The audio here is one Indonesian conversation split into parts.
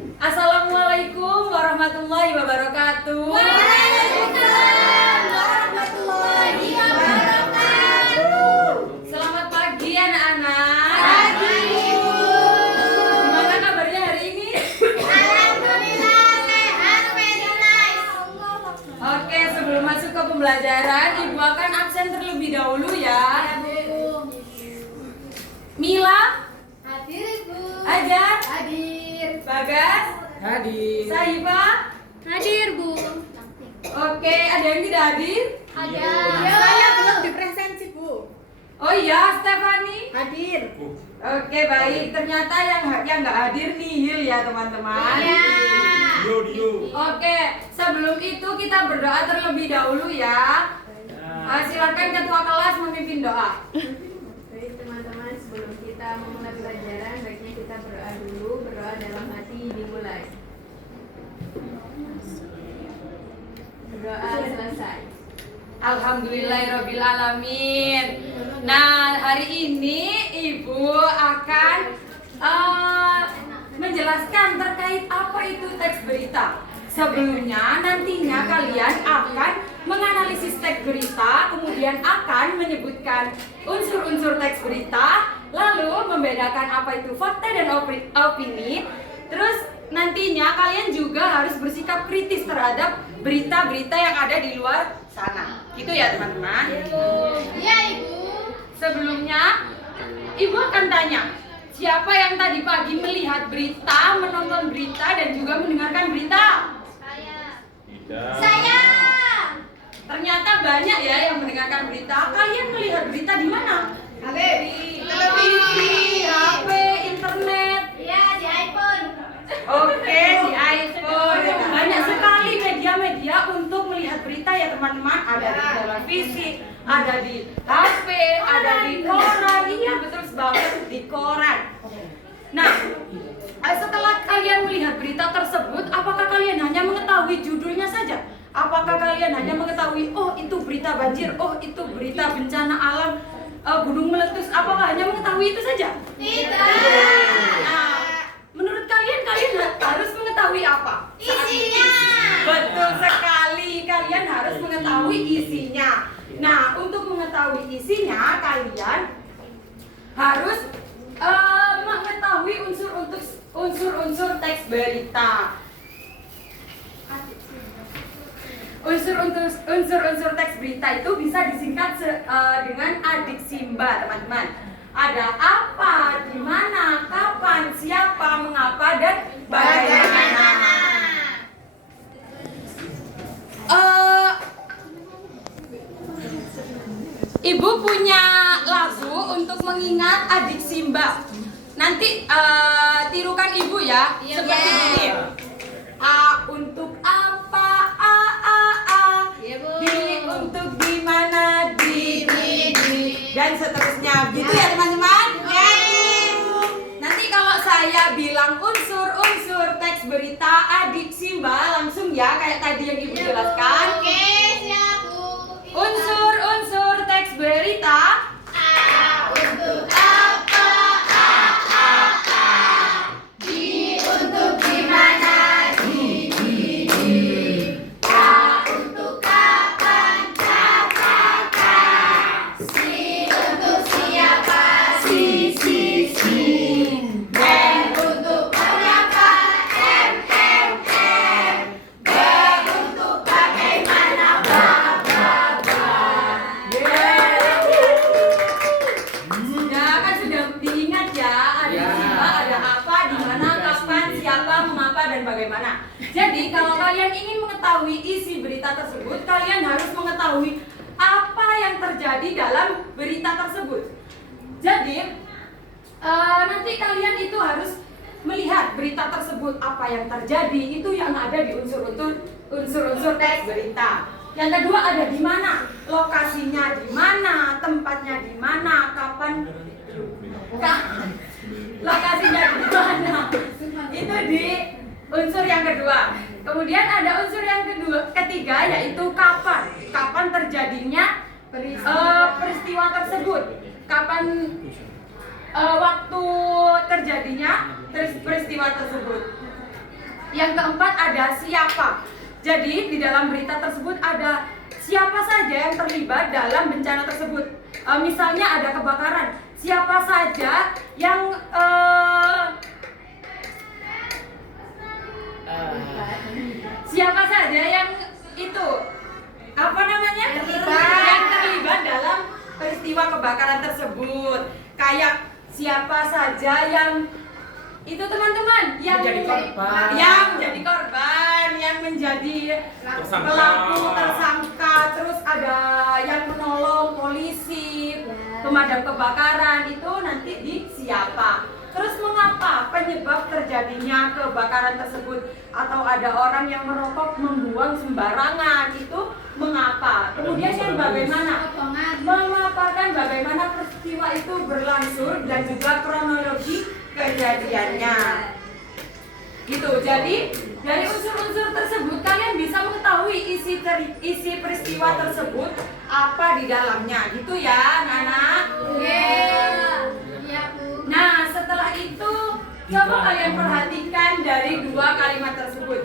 Assalamualaikum warahmatullahi wabarakatuh. Waalaikumsalam warahmatullahi wabarakatuh. Selamat pagi anak-anak. Pagi Ibu. Gimana kabarnya hari ini? Alhamdulillah sehat, very nice. Oke, sebelum masuk ke pembelajaran, Ibu akan absen terlebih dahulu ya. Mila, Hadir Ibu. Ajar, Hadir. Bagas, Hadir. Sahiba. Hadir Bu. Oke, ada yang tidak hadir? Ada. Saya belum dipresensi Bu. Oh iya, Stefani. Hadir. Oke, baik. Ternyata yang nggak hadir nihil ya teman-teman. Iya. Oke, sebelum itu kita berdoa terlebih dahulu ya. Silakan ketua kelas memimpin doa. Baik teman-teman, sebelum kita memulai pelajaran, baiknya kita berdoa dulu. Berdoa dalam hati dimulai. Berdoa selesai. Alhamdulillahirabbil alamin. Nah, hari ini Ibu akan menjelaskan terkait apa itu teks berita. Sebelumnya, nantinya kalian akan menganalisis teks berita, kemudian akan menyebutkan unsur-unsur teks berita, lalu membedakan apa itu fakta dan opini. Terus nantinya kalian juga harus bersikap kritis terhadap berita-berita yang ada di luar sana. Gitu ya teman-teman. Iya Ibu. Sebelumnya, Ibu akan tanya, siapa yang tadi pagi melihat berita, menonton berita, dan juga mendengarkan berita? Saya. Ternyata banyak ya yang mendengarkan berita. Kalian melihat berita di mana? Televisi, HP, internet. Iya di iPhone. Oke, di iPhone. Banyak sekali media-media untuk melihat berita ya teman-teman. Ada di televisi, ada di HP, ada di koran. Iya betul banget, di koran. Nah, setelah kalian melihat berita tersebut, apakah kalian hanya mengetahui judulnya saja? Apakah kalian hanya mengetahui, oh itu berita banjir, oh itu berita bencana alam, gunung meletus? Apakah hanya mengetahui itu saja? Tidak. Nah, menurut kalian harus mengetahui apa? Isinya. Betul sekali, kalian harus mengetahui isinya. Nah, untuk mengetahui isinya, kalian harus mengetahui unsur-unsur teks berita. Unsur-unsur teks berita itu bisa disingkat dengan adiksimba, teman-teman. Ada apa, di mana, kapan, siapa, mengapa, dan bagaimana. Ibu punya lagu untuk mengingat adik Simba. Nanti tirukan ibu ya, seperti ini. A untuk apa, a. D untuk di mana, di, dan seterusnya. Gitu ya teman-teman. Nanti kalau saya bilang unsur-unsur teks berita adik Simba, langsung ya kayak tadi yang ibu jelaskan. Oke, siap Bu. Unsur-unsur teks berita. A untuk apa? A. D untuk di mana? D. K untuk kapan? K. Si untuk siapa? Si. M untuk mengapa? M. B untuk bagaimana? Sudah diingat ya, ada siapa, ada apa, di mana, kapan, siapa, mengapa, dan bagaimana. Jadi kalau kalian ingin mengetahui isi berita tersebut, kalian harus mengetahui apa yang terjadi dalam berita tersebut. Jadi nanti kalian itu harus melihat berita tersebut, apa yang terjadi, itu yang ada di unsur-unsur teks berita. Yang kedua ada di mana, lokasinya di mana, tempatnya di mana, kapan, lokasinya di mana. Itu di unsur yang kedua. Kemudian ada unsur yang ketiga yaitu kapan. Kapan terjadinya peristiwa tersebut. Kapan waktu terjadinya peristiwa tersebut. Yang keempat ada siapa. Jadi di dalam berita tersebut ada siapa saja yang terlibat dalam bencana tersebut. Misalnya ada kebakaran, siapa saja yang siapa saja yang itu apa namanya yang terlibat dalam peristiwa kebakaran tersebut. Kayak siapa saja yang itu teman-teman yang menjadi korban, yang menjadi pelaku tersangka, terus ada yang menolong polisi, pemadam kebakaran, itu nanti di siapa. Terus mengapa penyebab terjadinya kebakaran tersebut, atau ada orang yang merokok membuang sembarangan, itu mengapa. Kemudian yang bagaimana memaparkan bagaimana peristiwa itu berlangsung dan juga kronologi kejadiannya. Gitu. Jadi dari unsur-unsur tersebut kalian bisa mengetahui isi peristiwa tersebut apa di dalamnya. Gitu ya, anak-anak. Nah, setelah itu coba kalian perhatikan dari dua kalimat tersebut.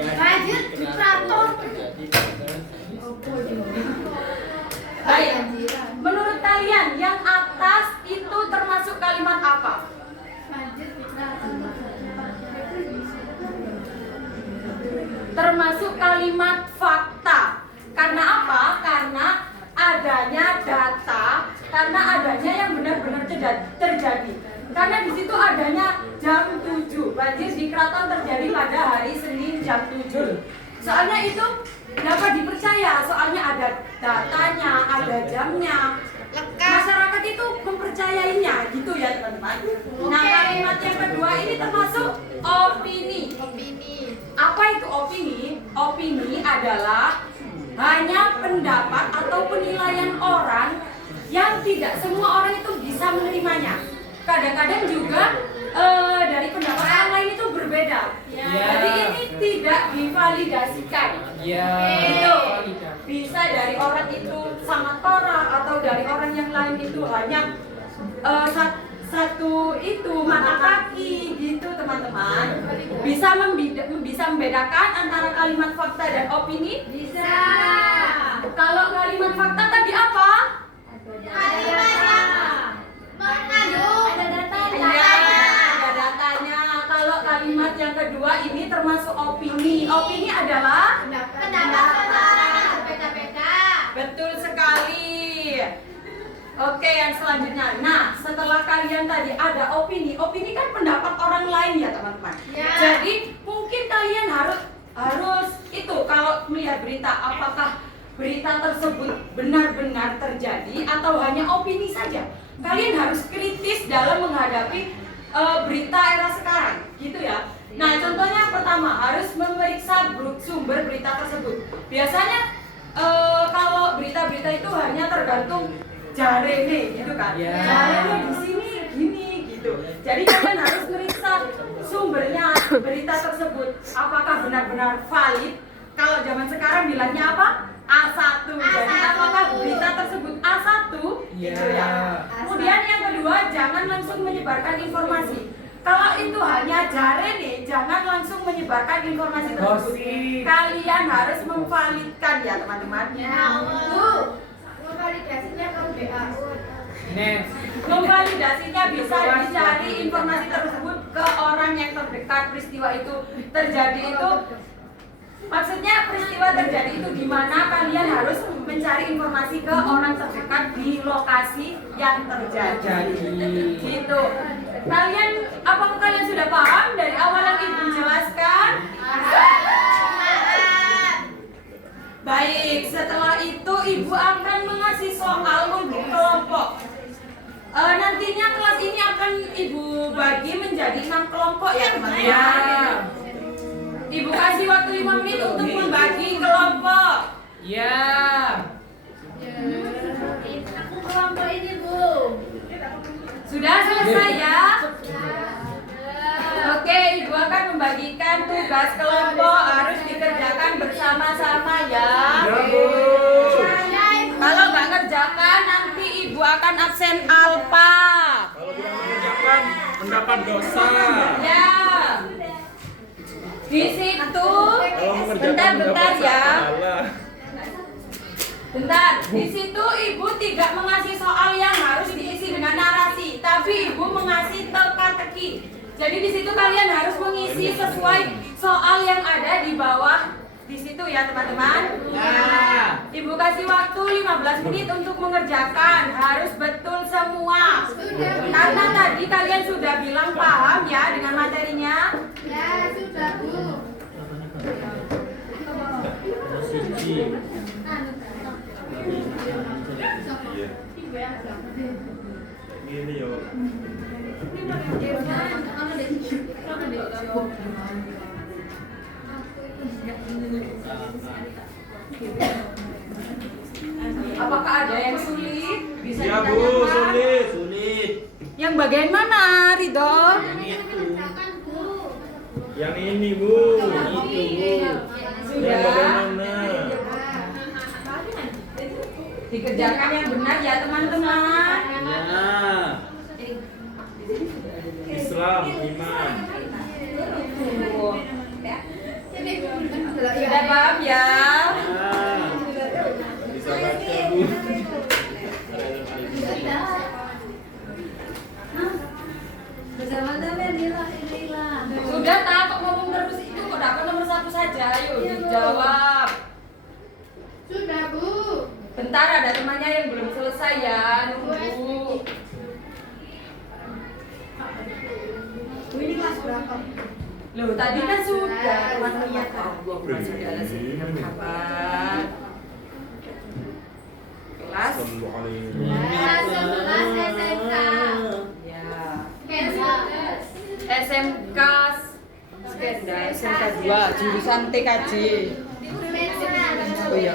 Lanjut, Praton. Baik. Menurut kalian yang atas itu termasuk kalimat apa? Termasuk kalimat fakta. Karena apa? Karena adanya data, karena adanya yang benar-benar terjadi. Karena di situ adanya jam 7. Banjir di Kraton terjadi pada hari Senin jam 7. Soalnya itu dapat dipercaya, soalnya ada datanya, ada jamnya. Masyarakat itu mempercayainya, gitu ya teman-teman. Nah, kalimat yang kedua ini termasuk opini. Apa itu opini? Opini adalah hanya pendapat atau penilaian orang yang tidak semua orang itu bisa menerimanya. Kadang-kadang juga dari pendapat orang lain itu berbeda. Jadi ini tidak divalidasikan. Itu bisa dari orang itu sangat parah, atau dari orang yang lain itu hanya satu itu mata kaki, gitu teman-teman. Bisa membedakan antara kalimat fakta dan opini? Bisa. Kalau kalimat fakta tadi apa? Iya, ada datanya. Kalau kalimat yang kedua ini termasuk opini. Opini adalah betul sekali. Oke, yang selanjutnya. Nah, setelah kalian tadi ada opini kan pendapat orang lain ya teman-teman. Jadi mungkin kalian harus itu kalau melihat berita, apakah berita tersebut benar-benar terjadi atau hanya opini saja. Kalian harus kritis dalam menghadapi berita era sekarang, gitu ya. Nah, contohnya pertama harus memeriksa sumber berita tersebut. Biasanya kalau berita-berita itu hanya tergantung jarene, gitu kan. Jarene di sini gini, gitu. Jadi kalian harus meriksa sumbernya berita tersebut, apakah benar-benar valid. Kalau zaman sekarang bilangnya apa? A1. Jadi apakah berita tersebut A1? Gitu ya. Kemudian yang kedua, jangan langsung menyebarkan informasi. Kalau itu hanya jarene, jangan langsung menyebarkan informasi tersebut. Kalian harus memvalidkan ya teman-teman. Memvalidasinya ke BAU. Memvalidasinya bisa dicari informasi tersebut ke orang yang terdekat peristiwa itu terjadi itu. Maksudnya peristiwa terjadi itu di mana kalian harus mencari informasi ke orang terdekat di lokasi yang terjadi. Gitu. Apakah kalian sudah paham dari awal yang Ibu jelaskan? Baik, setelah itu Ibu akan mengasih soal untuk kelompok. Nantinya kelas ini akan Ibu bagi menjadi 6 kelompok ya teman-teman. Ibu kasih waktu 5 menit untuk membagi kelompok. Aku kelompok ini, Bu. Sudah selesai ya? Oke, Ibu akan membagikan tugas kelompok, harus dikerjakan bersama-sama ya. Kalau nggak kerjakan nanti Ibu akan absen alfa. Kalau tidak mengerjakan mendapat dosa. Ya. Di situ, Kalau mengerjakan bentar ya. pahala. Bentar, di situ ibu tidak mengasih soal yang harus diisi dengan narasi, tapi ibu mengasih teka-teki. Jadi di situ kalian harus mengisi sesuai soal yang ada di bawah di situ ya teman-teman. Ya. Ibu kasih waktu 15 menit untuk mengerjakan, harus betul semua. Karena tadi kalian sudah bilang paham ya dengan materinya. Ya, sudah, Bu. Ini yo. Apakah ada yang sulit? Bisa Iya Bu, ditanyakan. sulit. Sulit. Yang bagian mana, Ridho? Kerjakan, Bu. Yang ini Bu. Itu, Bu. Sudah. Yang bagaimana? Dikerjakan yang benar ya teman-teman. Ya. Islam, iman. Tuh. Sudah paham ya? Ya. Bisa baca Bu. Sudah tak kok ngomong terus itu kok dapat nomor 1 saja. Ayo dijawab. Sudah, Bu. Bentar ada temannya yang belum selesai ya. Nunggu. Ini kelas berapa? Loh tadi kan sudah teman-temannya tahu bukan sudah ada sini kapan. Kelas Sallu alaihi. Kelas 11 SMK. ya. Kelas SMK Skenda SMK 2 jurusan TKJ. Oh iya.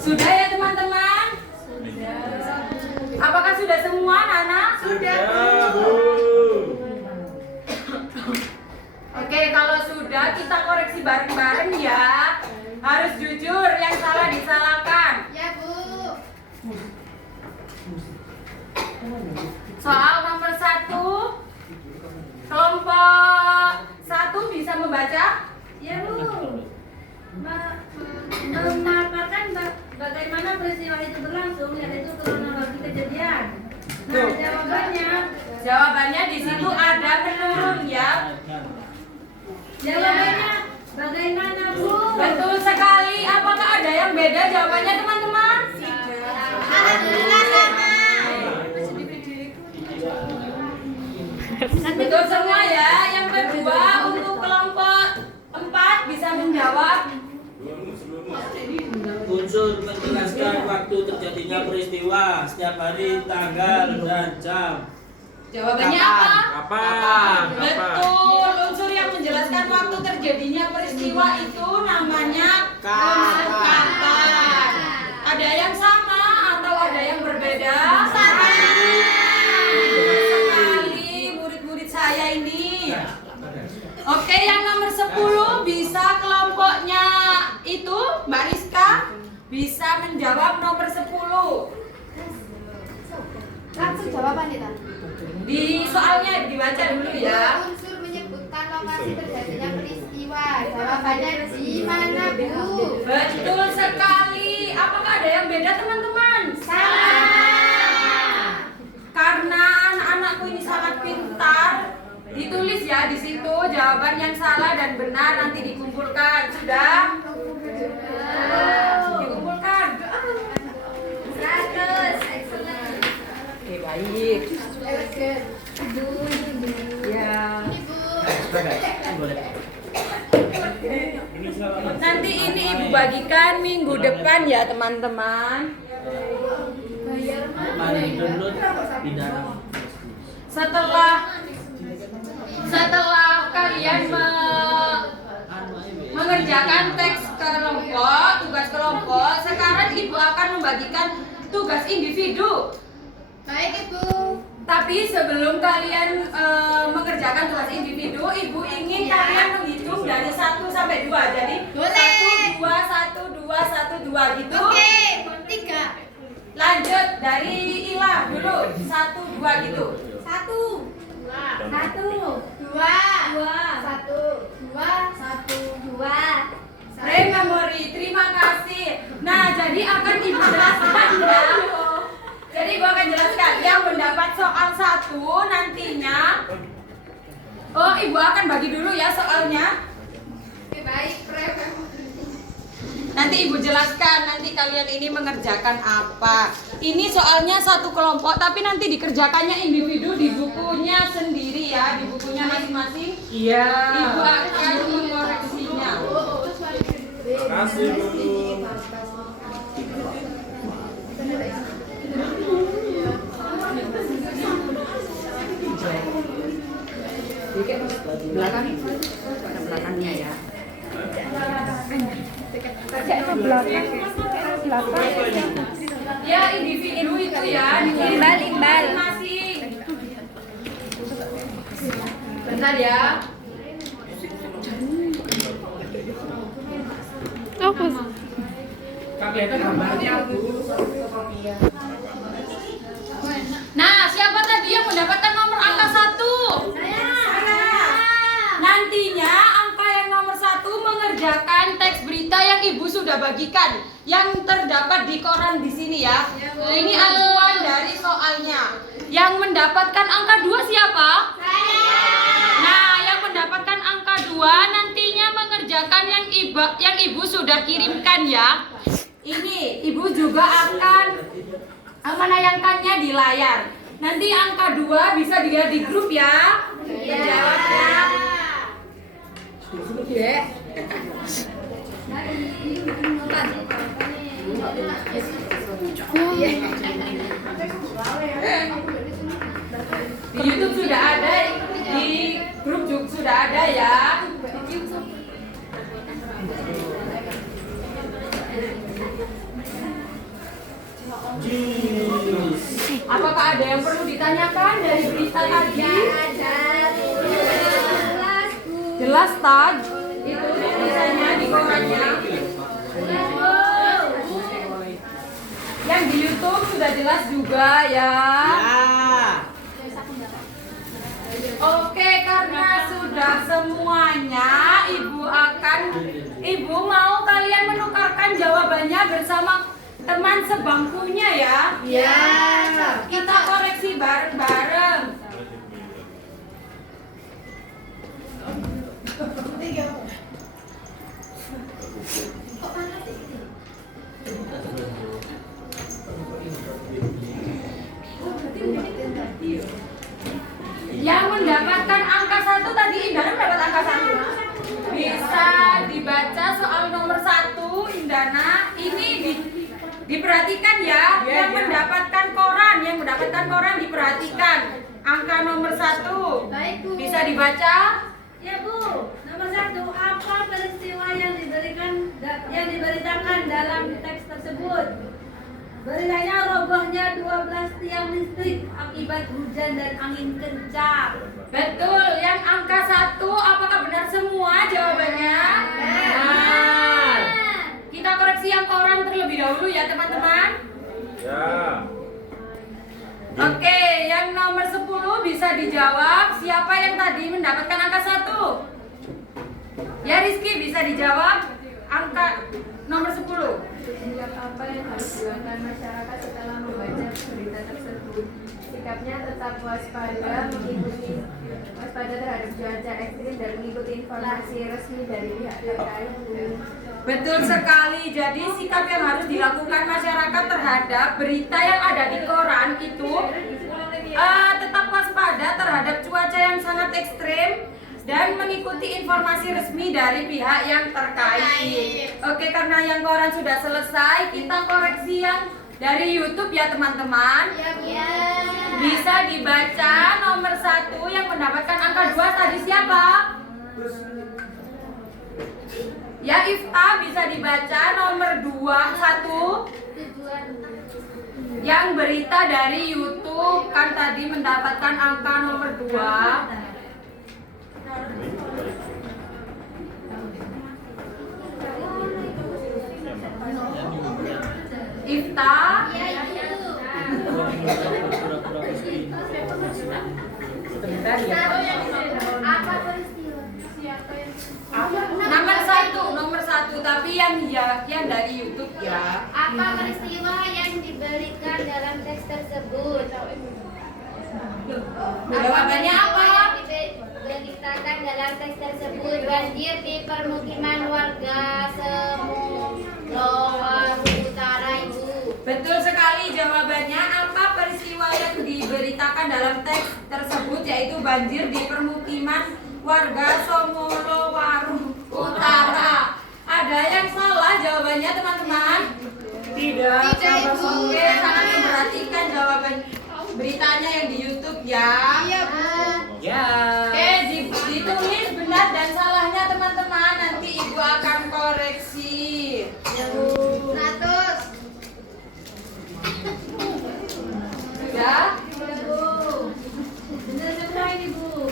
Sudah ya teman-teman? Apakah sudah semua Nana? Sudah Bu. Oke, kalau sudah kita koreksi bareng-bareng ya. Harus jujur, yang salah disalahkan. Ya, Bu. Soal nomor 1, kelompok 1 bisa membaca? Ya, Bu. Memaparkan bagaimana peristiwa itu berlangsung, yaitu kronologi kejadian. Nah, Tuh. Jawabannya di situ ada menurun ya. Jawabannya bagaimana, Bu? Betul sekali. Apakah ada yang beda jawabannya teman-teman? Alhamdulillah sama. Betul semua ya. Yang kedua untuk kelompok 4 bisa menjawab. Unsur menjelaskan waktu terjadinya peristiwa, setiap hari, tanggal, dan jam. Jawabannya apa? Kapan? Betul. Unsur yang menjelaskan waktu terjadinya peristiwa itu namanya Kapan. kapan. Ada yang sama atau ada yang berbeda? Sama. Sekali murid-murid saya ini. Oke, yang nomor 10 bisa kelompoknya itu Mbak Rizka bisa menjawab nomor 10. Langsung jawaban kita. Di soalnya dibaca dulu ya. Unsur menyebutkan lokasi terjadinya peristiwa. Jawabannya di mana, Bu? Betul sekali. Apakah ada yang beda teman-teman? Karena anak-anakku ini sangat pintar, ditulis ya di situ jawaban yang salah dan benar nanti dikumpulkan. Sudah? Dikumpulkan. 100. Excellent. Oke, baik. Elegan. Ya. Ini, Bu. Nanti ini Ibu bagikan minggu depan ya teman-teman. Mari download pindah. Setelah kalian mengerjakan teks kelompok, tugas kelompok, sekarang Ibu akan membagikan tugas individu. Baik, Ibu. Tapi sebelum kalian mengerjakan tugas individu, Ibu ingin kalian menghitung dari 1 sampai 2. Jadi Boleh. 1, 2, 1, 2, 1, 2 gitu. Oke, 3. Lanjut dari Ila dulu 1, 2 gitu. 1. 2. 1. 2. 2. 1. soal 1 nantinya. Oh, Ibu akan bagi dulu ya soalnya. Oke, baik, Prep. Nanti Ibu jelaskan nanti kalian ini mengerjakan apa. Ini soalnya satu kelompok tapi nanti dikerjakannya individu di bukunya sendiri ya, di bukunya masing-masing. Iya. Ibu akan mengoreksinya. Makasih Bu. Belakang. Pada belakangnya ya. Ya, individu itu ya, Imbal. masing. Bentar ya. Kelihatan gambarnya Bu. Nah, siapa tadi yang mendapatkan nomor angka 1? Nantinya angka yang nomor 1 mengerjakan teks berita yang Ibu sudah bagikan, yang terdapat di koran di sini ya. Nah, ini aluan dari soalnya. Yang mendapatkan angka 2 siapa? Nah, yang mendapatkan angka 2 nantinya mengerjakan yang Ibu sudah kirimkan ya. Ini Ibu juga akan menayangkannya di layar. Nanti angka 2 bisa dilihat di grup ya. Jawabnya. Di YouTube sudah ada, di grup juga sudah ada ya. Apakah ada yang perlu ditanyakan dari berita tadi? Jelas Taj? Itu tulisannya di korannya. Yang di YouTube sudah jelas juga ya. Oke, karena sudah semuanya, Ibu mau kalian menukarkan jawabannya bersama teman sebangkunya ya. Ya. Kita koreksi bareng-bareng. Yang mendapatkan angka 1 tadi Indana mendapat angka 1. Bisa dibaca soal nomor 1 Indana. Ini diperhatikan ya. Yang mendapatkan koran diperhatikan. Angka nomor 1. Baik, Bu. Bisa dibaca? Ya, Bu. Nomor 1, apa peristiwa yang diberitakan dalam teks tersebut? Beritanya robohnya 12 tiang listrik akibat hujan dan angin kencang. Betul. Yang angka 1 apakah benar semua jawabannya? Benar. Kita koreksi yang koran terlebih dahulu ya teman-teman. Ya. Oke, yang nomor 10 bisa dijawab. Siapa yang tadi mendapatkan angka 1? Ya Rizky, bisa dijawab angka nomor 10. Sikap apa yang harus dilakukan masyarakat setelah membaca berita tersebut? Sikapnya tetap waspada terhadap cuaca ekstrim dan mengikuti informasi resmi dari pihak terkait. Betul sekali. Jadi sikap yang harus dilakukan masyarakat terhadap berita yang ada di koran itu tetap waspada terhadap cuaca yang sangat ekstrim dan mengikuti informasi resmi dari pihak yang terkait. Oke, karena yang koran sudah selesai, kita koreksi yang dari YouTube ya teman-teman. Bisa dibaca nomor 1 yang mendapatkan angka 2 tadi siapa? Ya Ifta, bisa dibaca nomor 1 yang berita dari YouTube kan tadi mendapatkan angka nomor 2. Ifta. Sebentar ya. Apa peristiwa? Nomor satu, tapi yang dari YouTube ya. Apa peristiwa yang diberikan dalam teks tersebut? Jawabannya apa? Dikatakan dalam teks tersebut banjir di permukiman warga Semolowaru Utara, Ibu. Betul sekali jawabannya. Apa peristiwa yang diberitakan dalam teks tersebut, yaitu banjir di permukiman warga Somolowaru Utara. Ada yang salah jawabannya teman-teman? Tidak. Oke, sangat memperhatikan jawaban beritanya yang di YouTube ya. Iya, Bu. Ya. Oke, ditulis benar dan salahnya teman-teman. Nanti Ibu akan koreksi. 100. Sudah? Sudah, Bu. Benar semua ini, Bu.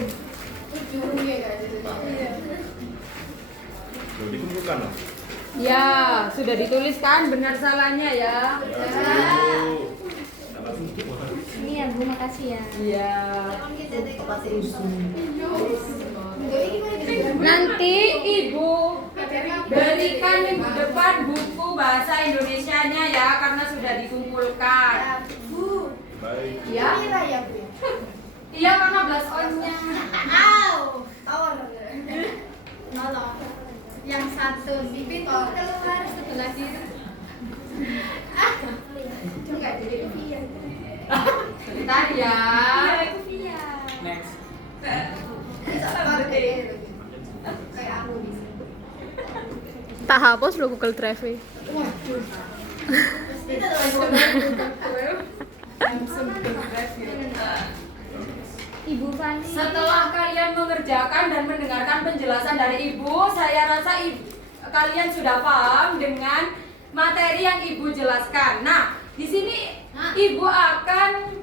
Loh, dikumpulkan loh. Ya, sudah ditulis kan benar salahnya ya. Ini ya, Bu, makasih ya. Iya. Nanti Ibu berikan minggu depan buku bahasa Indonesianya ya, karena sudah dikumpulkan. Baik. Iya? Iya, karena blast on-nya. yang satu di pintu keluar sebelah kiri. Enggak jadi Via. Bentar ya. Next. Kayak aku di sini. Tak hapus lo Google Drive. Ibu Fani. Setelah kalian mengerjakan dan mendengarkan penjelasan dari Ibu, saya rasa kalian sudah paham dengan materi yang Ibu jelaskan. Nah, di sini Ibu akan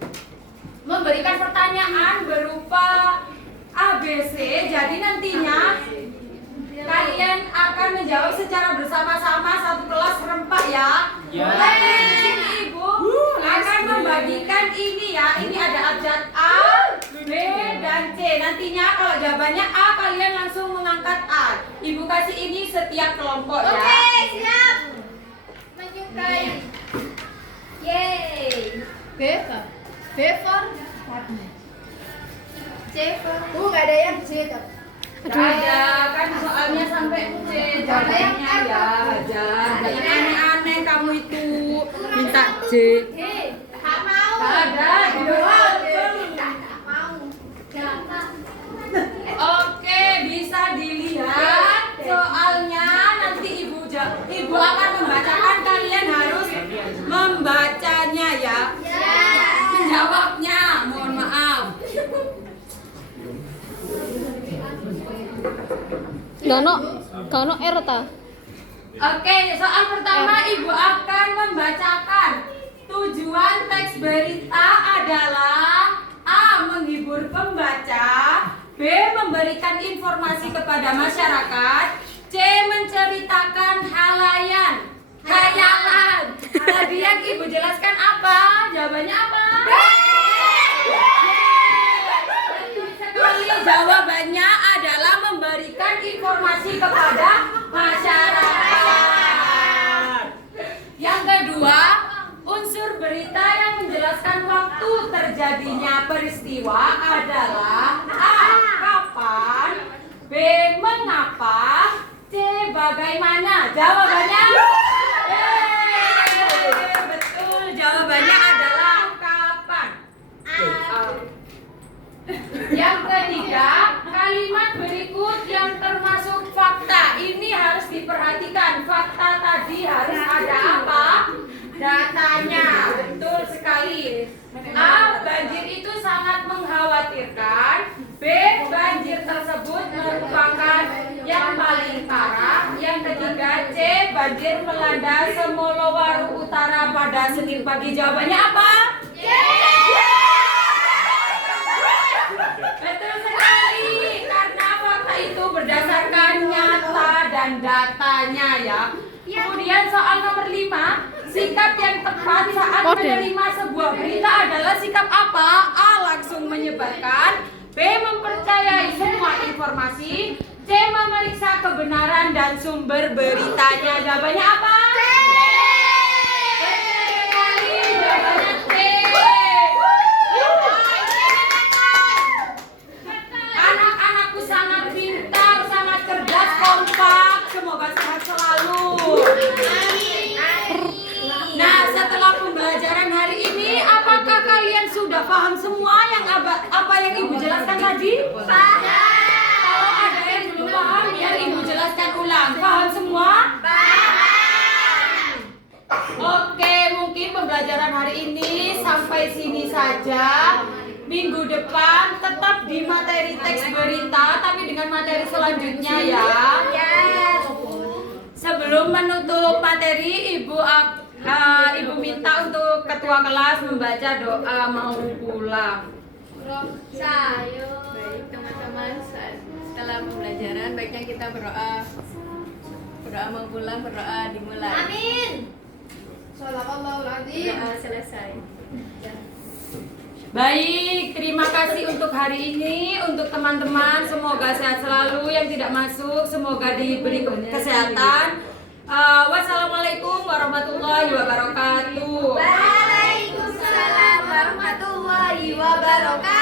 memberikan pertanyaan berupa ABC. Jadi nantinya kalian akan menjawab secara bersama-sama satu kelas serempak ya. Ya. Jadi di sini Ibu akan membagikan ini ya. Ini ada abjad A, B, dan C. Nantinya kalau jawabannya A, kalian langsung mengangkat A. Ibu kasih ini setiap kelompok ya. Oke, siap. Menyukai. Yeay. B for C for. Enggak ada yang C kan? Ada kan soalnya sampai C jawabannya ya. Hajar. Jangan aneh-aneh kamu itu. Minta C. Tak mau. Ada. Tak mau. Jangan. Oke, bisa dilihat soalnya nanti Ibu akan membacakan, kalian harus membacanya ya. Menjawabnya, mohon maaf. Kano R ta? Oke, soal pertama Ibu akan membacakan. Tujuan teks berita adalah A. Menghibur pembaca, B. Memberikan informasi kepada masyarakat, C. Menceritakan hayalan. Tadi yang Ibu jelaskan apa? Jawabannya apa? Betul sekali. Jawabannya adalah memberikan informasi kepada masyarakat. Yang kedua, unsur berita yang menjelaskan waktu terjadinya peristiwa adalah A. Kapan, B. Mengapa, C. Bagaimana. Jawabannya betul, jawabannya adalah kapan. Yang ketiga, kalimat berikut yang termasuk fakta. Ini harus diperhatikan. Fakta tadi harus ada apa? Datanya. Betul sekali. A. Banjir itu sangat mengkhawatirkan. B. Banjir tersebut merupakan yang paling parah. Yang ketiga, C. Banjir melanda Semolowaru Utara pada Senin pagi. Jawabannya apa? Betul sekali, karena fakta itu berdasarkan nyata dan datanya ya. Kemudian soal nomor 5, sikap yang tepat saat menerima sebuah berita adalah sikap apa? A. Langsung menyebarkan, B. Mempercayai semua informasi, C. Memeriksa kebenaran dan sumber beritanya. Jawabannya apa? Betul sekali, jawabannya C. sampai sini saja. Minggu depan tetap di materi teks berita, tapi dengan materi selanjutnya ya. Sebelum menutup materi, Ibu minta untuk ketua kelas membaca doa mau pulang. Baik teman-teman, setelah pembelajaran baiknya kita berdoa mau pulang, berdoa dimulai. Amin. Doa selesai. Baik, terima kasih untuk hari ini. Untuk teman-teman, semoga sehat selalu. Yang tidak masuk, semoga diberi kesehatan. Wassalamualaikum warahmatullahi wabarakatuh. Waalaikumsalam warahmatullahi wabarakatuh.